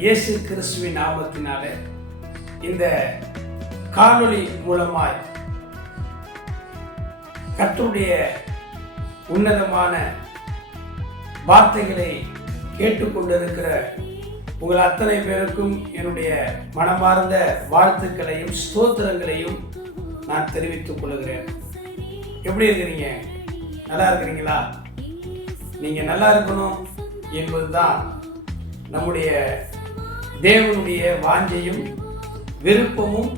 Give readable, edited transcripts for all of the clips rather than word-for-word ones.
இயேசு கிறிஸ்துவின் நாமத்தினாலே இந்த காணொளி மூலமாய் கர்த்தருடைய உன்னதமான வார்த்தைகளை கேட்டுக்கொண்டிருக்கிற உங்கள் அத்தனை பேருக்கும் என்னுடைய மனமார்ந்த வாழ்த்துக்களையும் ஸ்தோத்திரங்களையும் நான் தெரிவித்துக் கொள்கிறேன். எப்படி இருக்கிறீங்க? நல்லா இருக்கிறீங்களா? நீங்கள் நல்லா இருக்கணும் என்பதுதான் நம்முடைய தேவனுடைய வாஞ்சையும் விருப்பமும்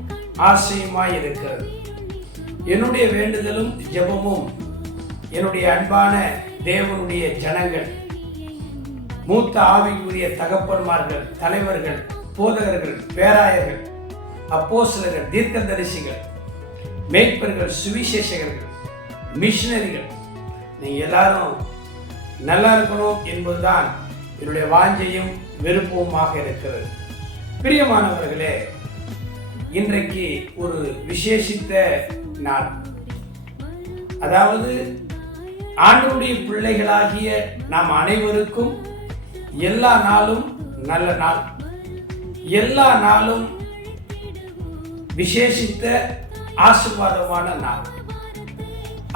ஆசையுமாய் இருக்கிறது. என்னுடைய வேண்டுதலும் ஜெபமும் என்னுடைய அன்பான தேவனுடைய ஜனங்கள், மூத்த ஆவிக்குரிய தகப்பன்மார்கள், தலைவர்கள், போதகர்கள், பேராயர்கள், அப்போஸ்தலர்கள், தீர்க்கதரிசிகள், மேய்ப்பர்கள், சுவிசேஷகர்கள், மிஷனரிகள், நீங்கள் எல்லாரும் நல்லா இருக்கணும் என்பதுதான் என்னுடைய வாஞ்சையும் விருப்பமாக இருக்கிறது. பிரியமானவர்களே, இன்றைக்கு ஒரு விசேஷித்த நாள். அதாவது ஆண்டவருடைய பிள்ளைகளாகிய நாம் அனைவருக்கும் எல்லா நாளும் நல்ல நாள், எல்லா நாளும் விசேஷித்த ஆசீர்வாதமான நாள்.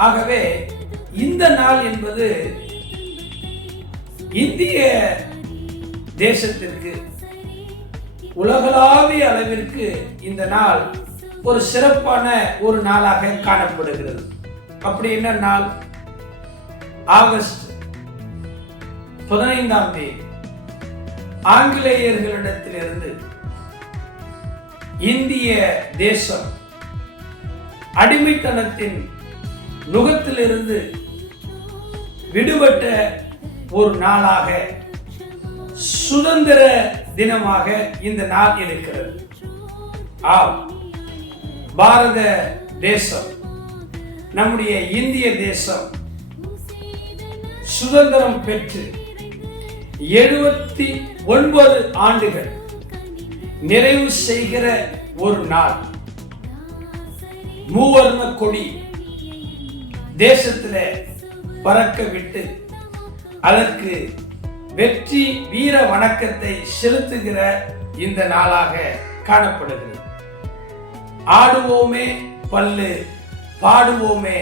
ஆகவே இந்த நாள் என்பது இந்திய தேசத்திற்கு, உலகளாவிய அளவிற்கு இந்த நாள் ஒரு சிறப்பான ஒரு நாளாக காணப்படுகிறது. அப்படி என்ன நாள்? ஆகஸ்ட் 15ஆம் தேதி ஆங்கிலேயர்களிடத்திலிருந்து இந்திய தேசம் அடிமைத்தனத்தின் நுகத்திலிருந்து விடுபட்ட ஒரு நாளாக, சுதந்திர தினமாக இந்த நாள் இருக்கிறது. ஆம், பாரத தேசம், நம்முடைய இந்திய தேசம் சுதந்திரம் பெற்று 79 ஆண்டுகள் நிறைவு செய்கிற ஒரு நாள். மூவர்ண கொடி தேசத்திலே பறக்க விட்டு அதற்கு வெற்றி வீர வணக்கத்தை செலுத்துகிற இந்த நாளாக காணப்படுகிறது. ஆடுவோமே பல்லு, பாடுவோமே,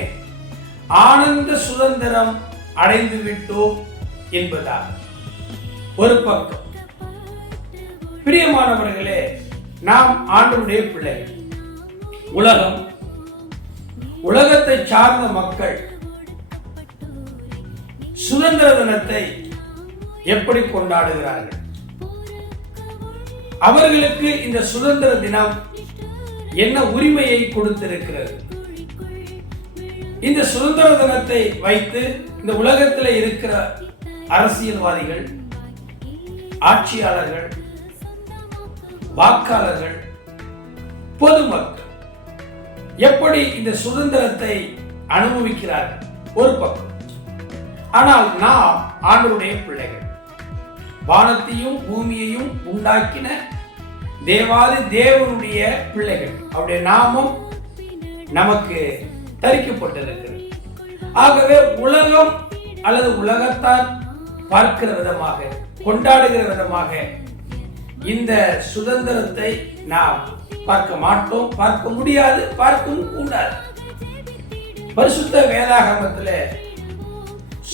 ஆனந்த சுதந்திரம் அடைந்து விட்டோம் என்பதால் ஒரு பக்கம். பிரியமானவர்களே, நாம் ஆண்டவருடைய பிள்ளைகள். உலகத்தை சார்ந்த மக்கள் சுதந்திர தினத்தை எப்படி கொண்டாடுகிறார்கள்? அவர்களுக்கு இந்த சுதந்திர தினம் என்ன உரிமையை கொடுத்திருக்கிறது? இந்த சுதந்திர தினத்தை வைத்து இந்த உலகத்தில் இருக்கிற அரசியல்வாதிகள், ஆட்சியாளர்கள், வாக்காளர்கள், பொதுமக்கள் எப்படி இந்த சுதந்திரத்தை அனுபவிக்கிறார்கள்? ஒரு பக்கம். ஆனால் நாம் ஆண்டவருடைய பிள்ளைகள், வானத்தையும் பூமியையும் உண்டாக்கின தேவாதி தேவனுடைய பிள்ளைகள். அவருடைய நாமம் நமக்கு தரிக்கப்பட்டிருக்கிறது. ஆகவே உலகம் அல்லது உலகத்தார் பார்க்கிற விதமாக, கொண்டாடுகிற விதமாக இந்த சுதந்திரத்தை நாம் பார்க்க மாட்டோம், பார்க்க முடியாது, பார்க்கவும் கூடாது. பரிசுத்த வேதாகமத்தில்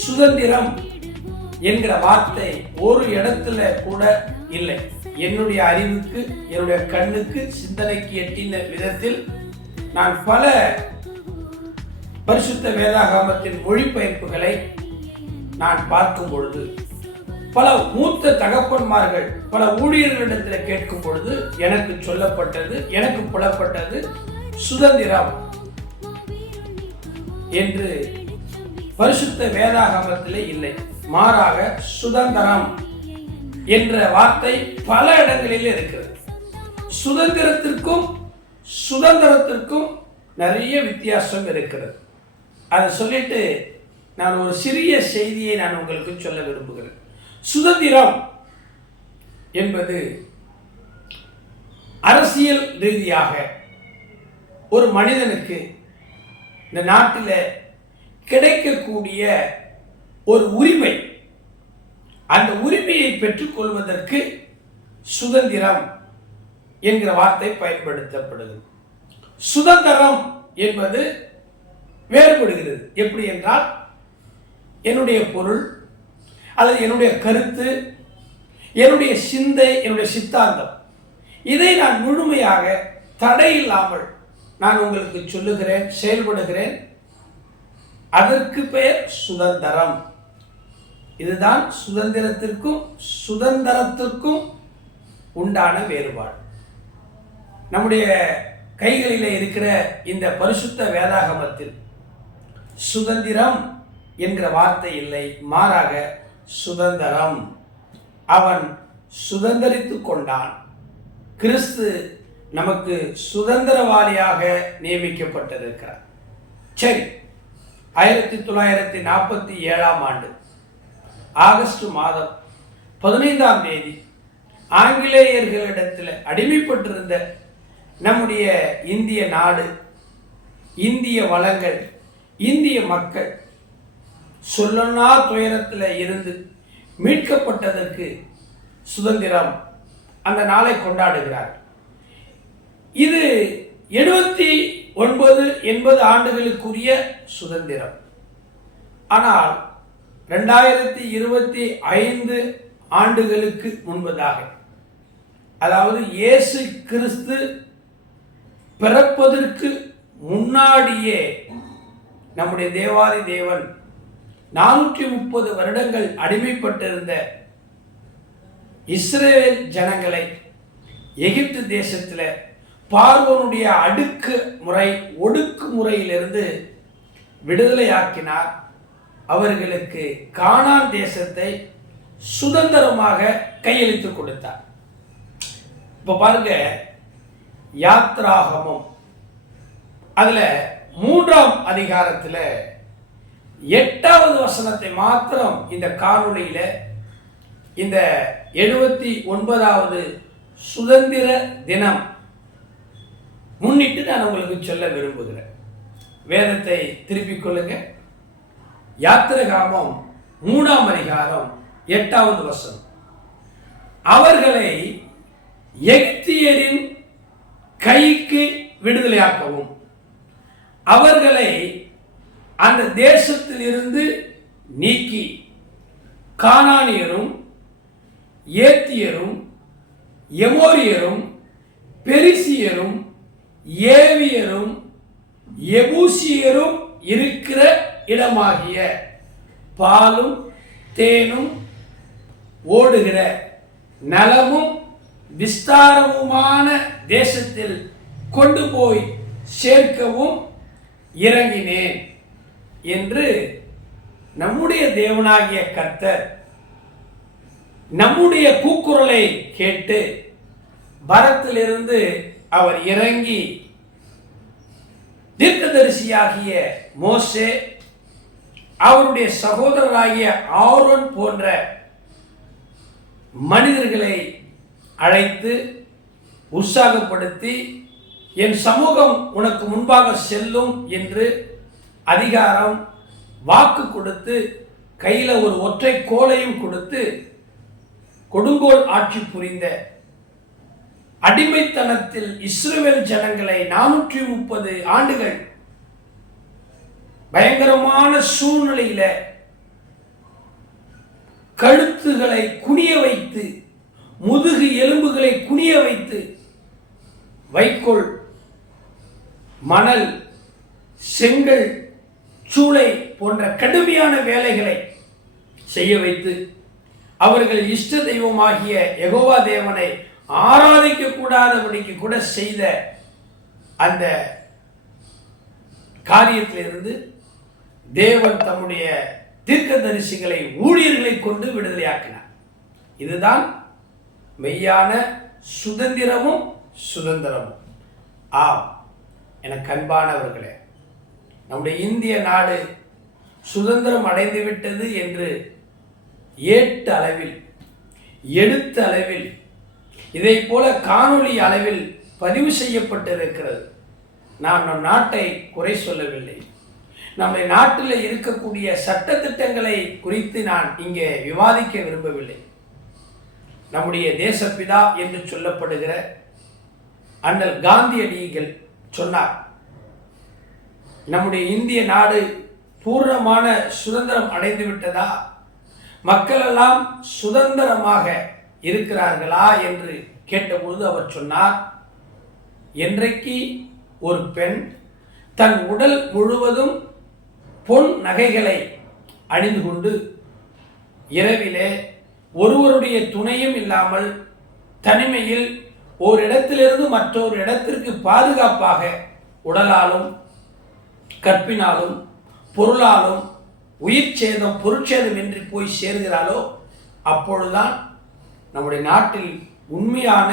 சுதந்திரம் என்கிற வார்த்தை ஒரு இடத்துல கூட இல்லை. என்னுடைய அறிவுக்கு, என்னுடைய கண்ணுக்கு, சிந்தனைக்கு எட்டின விதத்தில் நான் பல பரிசுத்த வேதாகமத்தின் மொழிபெயர்ப்புகளை நான் பார்க்கும் பொழுது, பல மூத்த தகப்பன்மார்கள், பல ஊழியர்களிடத்தில் கேட்கும் பொழுது எனக்கு சொல்லப்பட்டது, எனக்கு புலப்பட்டது, சுதந்திரம் என்று பரிசுத்த வேதாகமத்திலே இல்லை. மாறாக சுதந்திரம் என்ற வார்த்தை பல இடங்களில் இருக்கிறது. சுதந்திரத்திற்கும் நிறைய வித்தியாசம் இருக்கிறது. அதை சொல்லிட்டு நான் ஒரு சிறிய செய்தியை நான் உங்களுக்கு சொல்ல விரும்புகிறேன். சுதந்திரம் என்பது அரசியல் ரீதியாக ஒரு மனிதனுக்கு இந்த நாட்டில் கிடைக்கக்கூடிய ஒரு உரிமை. அந்த உரிமையை பெற்றுக்கொள்வதற்கு சுதந்திரம் என்கிற வார்த்தை பயன்படுத்தப்படுகிறது. சுதந்திரம் என்பது வேறுபடுகிறது. எப்படி என்றால், என்னுடைய பொருள் அல்லது என்னுடைய கருத்து, என்னுடைய சிந்தை, என்னுடைய சித்தாந்தம், இதை நான் முழுமையாக தடையில்லாமல் நான் உங்களுக்கு சொல்லுகிறேன், செயல்படுகிறேன். அதற்கு பெயர் சுதந்திரம். இதுதான் சுதந்திரத்திற்கும் சுதந்திரத்திற்கும் உண்டான வேறுபாடு. நம்முடைய கைகளிலே இருக்கிற இந்த பரிசுத்த வேதாகமத்தில் சுதந்திரம் என்கிற வார்த்தை இல்லை, மாறாக சுதந்திரம். அவன் சுதந்திரித்து கொண்டான். கிறிஸ்து நமக்கு சுதந்திரவாளியாக நியமிக்கப்பட்டிருக்கிறார். சரி, 1947 ஆண்டு ஆகஸ்ட் மாதம் 15ஆம் தேதி ஆங்கிலேயர்களிடத்தில் அடிமைப்பட்டிருந்த நம்முடைய இந்திய நாடு, இந்திய வளங்கள், இந்திய மக்கள் சொல்லனா துயரத்தில் இருந்து மீட்கப்பட்டதற்கு சுதந்திரம் அந்த நாளை கொண்டாடுகிறார். இது 79-80 ஆண்டுகளுக்குரிய சுதந்திரம். ஆனால் 2025 ஆண்டுகளுக்கு முன்பதாக, அதாவது இயேசு கிறிஸ்து பிறப்பதற்கு முன்னாடியே நம்முடைய தேவாதி தேவன் 430 வருடங்கள் அடிமைப்பட்டிருந்த இஸ்ரேல் ஜனங்களை எகிப்து தேசத்தில் பார்வோனுடைய ஒடுக்குமுறையிலிருந்து விடுதலையாக்கினார். அவர்களுக்கு கானான் தேசத்தை சுதந்திரமாக கையளித்து கொடுத்தார். இப்போ பாருங்க, யாத்ராகமம் அதுல 3ஆம் அதிகாரத்தில் 8வது வசனத்தை மாத்திரம் இந்த காணொளியில இந்த 79வது சுதந்திர தினம் முன்னிட்டு நான் உங்களுக்கு சொல்ல விரும்புகிறேன். வேதத்தை திருப்பிக் கொள்ளுங்க. யாத்திராகமம் 3ஆம் அதிகாரம் 8வது வசனம். அவர்களை எகிப்தியரின் கைக்கு விடுதலையாக்கவும், அவர்களை அந்த தேசத்தில் இருந்து நீக்கி கானானியரும், ஏத்தியரும், எமோரியரும், பெரிசியரும், ஏவியரும், எபூசியரும் இருக்கிற இடமாகிய பாலும் தேனும் ஓடுகிற நலமும் விஸ்தாரமுமான தேசத்தில் கொண்டு போய் சேர்க்கவும் இறங்கினேன் என்று நம்முடைய தேவனாகிய கர்த்தர் நம்முடைய கூக்குரலை கேட்டு பரத்திலிருந்து அவர் இறங்கி தீர்க்கதரிசியாகிய மோசே, அவருடைய சகோதரராகிய ஆரோன் போன்ற மனிதர்களை அழைத்து உற்சாகப்படுத்தி, என் சமூகம் உனக்கு முன்பாக செல்லும் என்று அதிகாரம் வாக்கு கொடுத்து, கையில் ஒரு ஒற்றை கோலையும் கொடுத்து கொடுங்கோல் ஆட்சி புரிந்த அடிமைத்தனத்தில் இஸ்ரவேல் ஜனங்களை 430 ஆண்டுகள் பயங்கரமான சூழ்நிலையில கழுத்துகளை குனிய வைத்து, முதுகு எலும்புகளை குனிய வைத்து, வைக்கோல், மணல், செங்கல், சூளை போன்ற கடுமையான வேலைகளை செய்ய வைத்து, அவர்கள் இஷ்ட தெய்வமாகிய யெகோவா தேவனை ஆராதிக்க கூடாதபடிக்கு கூட செய்த அந்த காரியத்திலிருந்து தேவன் தம்முடைய தீர்க்கதரிசிகளை, ஊழியர்களை கொண்டு விடுதலையாக்கினார். இதுதான் மெய்யான சுதந்திரமும் சுதந்திரமும். ஆம், எனக்கு அன்பானவர்களே, நம்முடைய இந்திய நாடு சுதந்திரம் அடைந்து விட்டது என்று ஏட்டு அளவில், எழுத்து அளவில், இதை போல காணொளி அளவில் பதிவு செய்யப்பட்டிருக்கிறது. நான் நம் நாட்டை குறை சொல்லவில்லை. நம்முடைய நாட்டில் இருக்கக்கூடிய சட்டத்திட்டங்களை குறித்து நான் இங்கே விவாதிக்க விரும்பவில்லை. நம்முடைய தேசப்பிதா என்று சொல்லப்படுகிற அண்ணல் காந்தியடிகள் சொன்னார், நம்முடைய இந்திய நாடு பூர்ணமான சுதந்திரம் அடைந்து விட்டதா, மக்கள் எல்லாம் சுதந்திரமாக இருக்கிறார்களா என்று கேட்டபோது அவர் சொன்னார், என்றைக்கு ஒரு பெண் தன் உடல் முழுவதும் பொன் நகைகளை அணிந்து கொண்டு இரவிலே ஒருவருடைய துணையும் இல்லாமல் தனிமையில் ஒரு இடத்திலிருந்து மற்றொரு இடத்திற்கு பாதுகாப்பாக உடலாலும் கற்பினாலும் பொருளாலும் உயிர் சேதம் பொருட்சேதம் என்று போய் சேர்கிறாளோ அப்பொழுதுதான் நம்முடைய நாட்டில் உண்மையான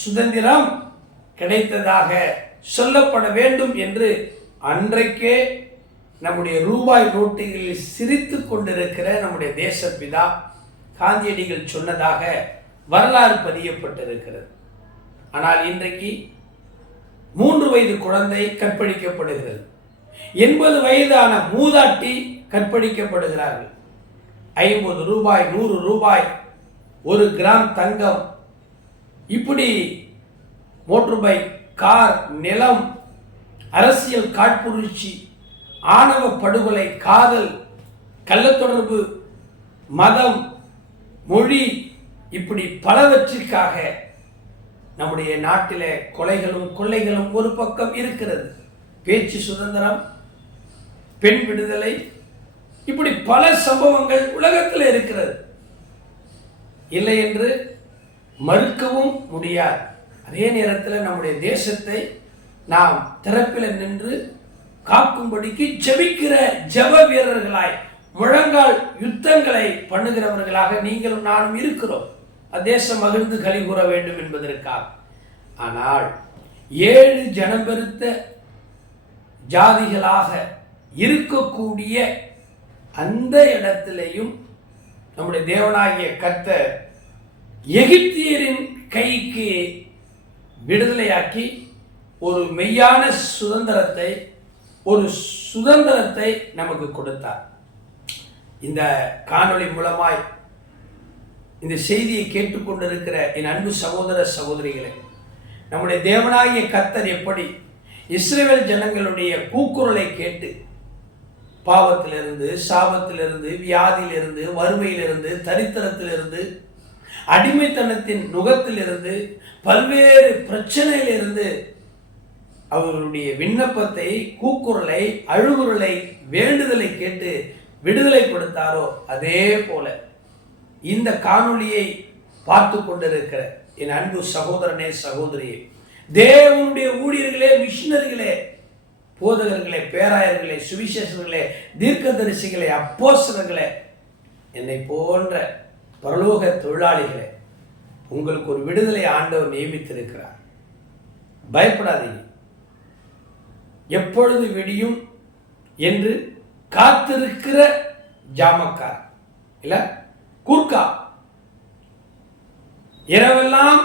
சுதந்திரம் கிடைத்ததாக சொல்லப்பட வேண்டும் என்று அன்றைக்கே நம்முடைய ரூபாய் நோட்டுகளில் சிரித்து கொண்டிருக்கிற நம்முடைய தேசப்பிதா காந்தியடிகள் சொன்னதாக வரலாறு பதியப்பட்டிருக்கிறது. ஆனால் இன்றைக்கு 3 வயது குழந்தை கற்பழிக்கப்படுகிறது, 80 வயதான மூதாட்டி கற்பழிக்கப்படுகிறார்கள். 50 ரூபாய் 100 ரூபாய் 1 கிராம் தங்கம், இப்படி மோட்டார் பைக், கார், நிலம், அரசியல் காழ்ப்புணர்ச்சி, ஆணவ படுகொலை, காதல், கள்ளத்தொடர்பு, மதம், மொழி, இப்படி பலவற்றிற்காக நம்முடைய நாட்டிலே கொலைகளும் கொள்ளைகளும் ஒரு பக்கம் இருக்கிறது. பேச்சு சுதந்திரம், பெண் விடுதலை, இப்படி பல சம்பவங்கள் உலகத்தில் இருக்கிறது. இல்லை என்று மறுக்கவும் முடியாது. அதே நேரத்தில் நம்முடைய தேசத்தை நாம் திறப்பில் நின்று காக்கும்படிக்கு ஜெபிக்கிற ஜெப வீரர்களாய், முழங்கால் யுத்தங்களை பண்ணுகிறவர்களாக நீங்களும் நானும் இருக்கிறோம். தேசம் மகிழ்ந்து களி கூற வேண்டும் என்பதற்காக. ஆனால் 7 ஜனம் பெருத்த ஜாதிகளாக இருக்கக்கூடிய அந்த இடத்திலேயும் நம்முடைய தேவனாகிய கர்த்தர் எகிப்தியரின் கைக்கு விடுதலையாக்கி ஒரு மெய்யான சுதந்திரத்தை நமக்கு கொடுத்தார். இந்த காணொளி மூலமாய் இந்த செய்தியை கேட்டுக்கொண்டிருக்கிற என் அன்பு சகோதர சகோதரிகளே, நம்முடைய தேவனாகிய கர்த்தர் எப்படி இஸ்ரவேல் ஜனங்களுடைய கூக்குரலை கேட்டு பாவத்திலிருந்து, சாபத்திலிருந்து, வியாதியிலிருந்து, வறுமையிலிருந்து, தரித்திரத்திலிருந்து, அடிமைத்தனத்தின் நுகத்திலிருந்து, பல்வேறு பிரச்சனையிலிருந்து அவர்களுடைய விண்ணப்பத்தை, கூக்குரலை, அழுகுரலை, வேண்டுதலை கேட்டு விடுதலை கொடுத்தாரோ அதே போல இந்த காணொளியை பார்த்து கொண்டிருக்கிற என் அன்பு சகோதரனே சகோதரியே, தேவனுடைய ஊழியர்களே, மிஷினரிகளே, போதகர்களே, பேராயர்களே, சுவிசேஷர்களே, தீர்க்கதரிசிகளே, அப்போஸ்தலர்களே, என்னை போன்ற பரலோக தொழிலாளிகளே, உங்களுக்கு ஒரு விடுதலை ஆண்டவர் நியமித்திருக்கிறார். பயப்படாதீங்க. எப்பொழுது விடியும் என்று காத்திருக்கிற ஜாமக்கார் இல்ல கூர்க்கா, இரவெல்லாம்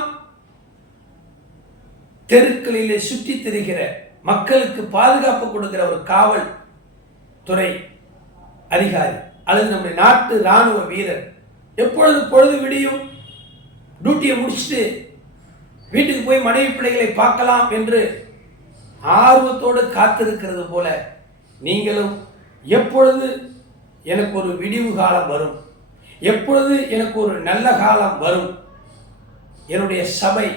தெருக்களிலே சுற்றி திரிகிற மக்களுக்கு பாதுகாப்பு கொடுக்கிற ஒரு காவல் துறை அதிகாரி அல்லது நம்முடைய நாட்டு இராணுவ வீரர் எப்பொழுது பொழுது விடியும், டியூட்டியை முடிச்சுட்டு வீட்டுக்கு போய் மனைவி பிள்ளைகளை பார்க்கலாம் என்று ஆர்வத்தோடு காத்திருக்கிறது போல நீங்களும் எப்பொழுது எனக்கு ஒரு விடிவு காலம் வரும், எப்பொழுது எனக்கு ஒரு நல்ல காலம் வரும், என்னுடைய சபை,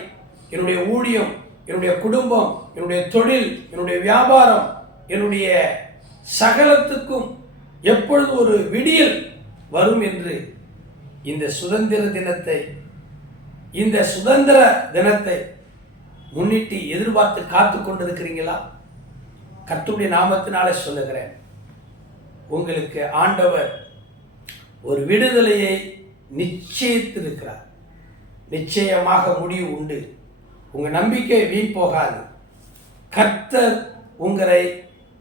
என்னுடைய ஊழியம், என்னுடைய குடும்பம், என்னுடைய தொழில், என்னுடைய வியாபாரம், என்னுடைய சகலத்துக்கும் எப்பொழுது ஒரு விடியல் வரும் என்று இந்த சுதந்திர தினத்தை முன்னிட்டு எதிர்பார்த்து காத்து கொண்டிருக்கிறீங்களா? கர்த்தருடைய நாமத்தினாலே சொல்லுகிறேன், உங்களுக்கு ஆண்டவர் ஒரு விடுதலையை நிச்சயித்திருக்கிறார். நிச்சயமாக முடிவு உண்டு. உங்க நம்பிக்கை வீண் போகாது. கர்த்தர் உங்களை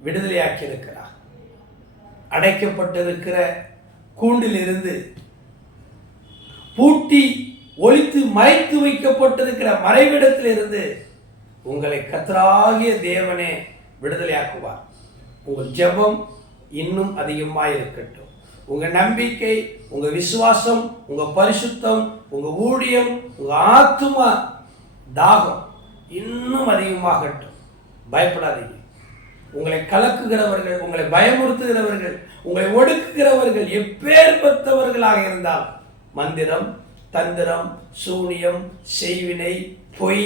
விடுதலையாக்கி இருக்கிறார். அடைக்கப்பட்டிருக்கிற கூண்டில் இருந்து, பூட்டி ஒளித்து மறைத்து வைக்கப்பட்டிருக்கிற மறைவிடத்தில் இருந்து உங்களை கர்த்தராகிய தேவனே விடுதலையாக்குவார். உங்கள் ஜெபம் இன்னும் அதிகமாக இருக்கட்டும். உங்க நம்பிக்கை, உங்க விசுவாசம், உங்க பரிசுத்தம், உங்க ஊழியம், உங்க ஆத்துமா தாகம் இன்னும் அதிகமாகட்டும். பயப்படாதீங்க. உங்களை கலக்குகிறவர்கள், உங்களை பயமுறுத்துகிறவர்கள், உங்களை ஒடுக்குகிறவர்கள் எப்பேற்பட்டவர்களாக இருந்தால், மந்திரம், தந்திரம், சூனியம், செய்வினை, பொய்,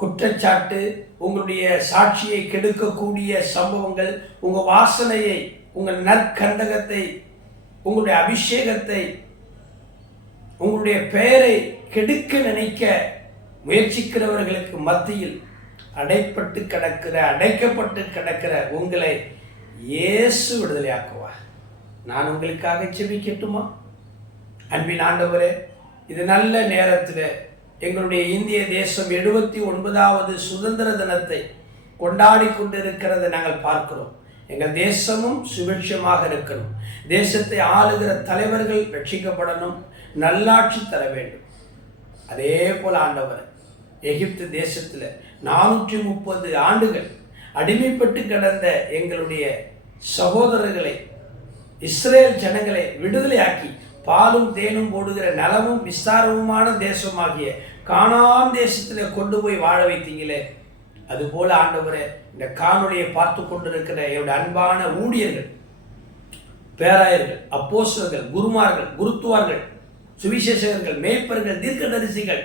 குற்றச்சாட்டு, உங்களுடைய சாட்சியை கெடுக்கக்கூடிய சம்பவங்கள், உங்க வாசனையை, உங்கள் நற்கண்டகத்தை, உங்களுடைய அபிஷேகத்தை, உங்களுடைய பெயரை கெடுக்க நினைக்க முயற்சிக்கிறவர்களுக்கு மத்தியில் அடைக்கப்பட்டு கிடக்கிற உங்களை இயேசு விடுதலையாக்குவார். நான் உங்களுக்காக ஜெபிக்கட்டுமா? அன்பின் ஆண்டவரே, இது நல்ல நேரத்தில் எங்களுடைய இந்திய தேசம் 79வது சுதந்திர தினத்தை கொண்டாடி கொண்டிருக்கிறதை நாங்கள் பார்க்கிறோம். எங்கள் தேசமும் சுபிட்சமாக இருக்கணும். தேசத்தை ஆளுகிற தலைவர்கள் ரட்சிக்கப்படணும், நல்லாட்சி தர வேண்டும். அதே போல ஆண்டவர், எகிப்து தேசத்தில் 430 ஆண்டுகள் அடிமைப்பட்டு கிடந்த எங்களுடைய சகோதரர்களை, இஸ்ரேல் ஜனங்களை விடுதலையாக்கி பாலும் தேனும் போடுகிற நலமும் விஸ்தாரமுமான தேசமாகிய கானான் தேசத்தில் கொண்டு போய் வாழ வைத்தீங்களே, அதுபோல ஆண்டவரே, இந்த காணொளியை பார்த்து கொண்டிருக்கிற என்னுடைய அன்பான ஊழியர்கள், பேராயர்கள், அப்போஸ்தலர்கள், குருமார்கள், குருத்துவார்கள், சுவிசேஷகர்கள், மேய்ப்பர்கள், தீர்க்கதரிசிகள்,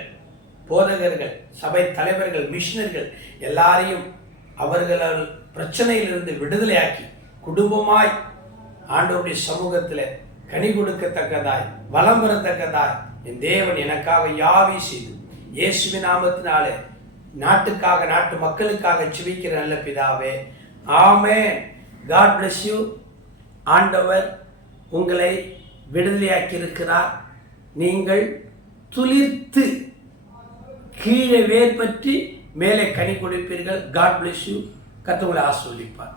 போதகர்கள், சபை தலைவர்கள், மிஷனர்கள் எல்லாரையும் அவர்களால் பிரச்சனையிலிருந்து விடுதலையாக்கி குடும்பமாய் ஆண்டவருடைய சமூகத்தில் கனி கொடுக்கத்தக்கதாய் வளம் பெறத்தக்கதாய் என் தேவன் எனக்காக யாவை செய்து இயேசுவின் நாமத்தினாலே நாட்டுக்காக, நாட்டு மக்களுக்காக ஜெபிக்கிற நல்ல பிதாவே, ஆமென். God bless you. ஆண்டவர் உங்களை விடுதலையாக்கி இருக்கிறார். நீங்கள் துளிர்த்து கீழே வேர் பற்றி மேலே கனி கொடுப்பீர்கள். God bless you. கர்த்தர் உங்களை ஆசீர்வதிப்பார்.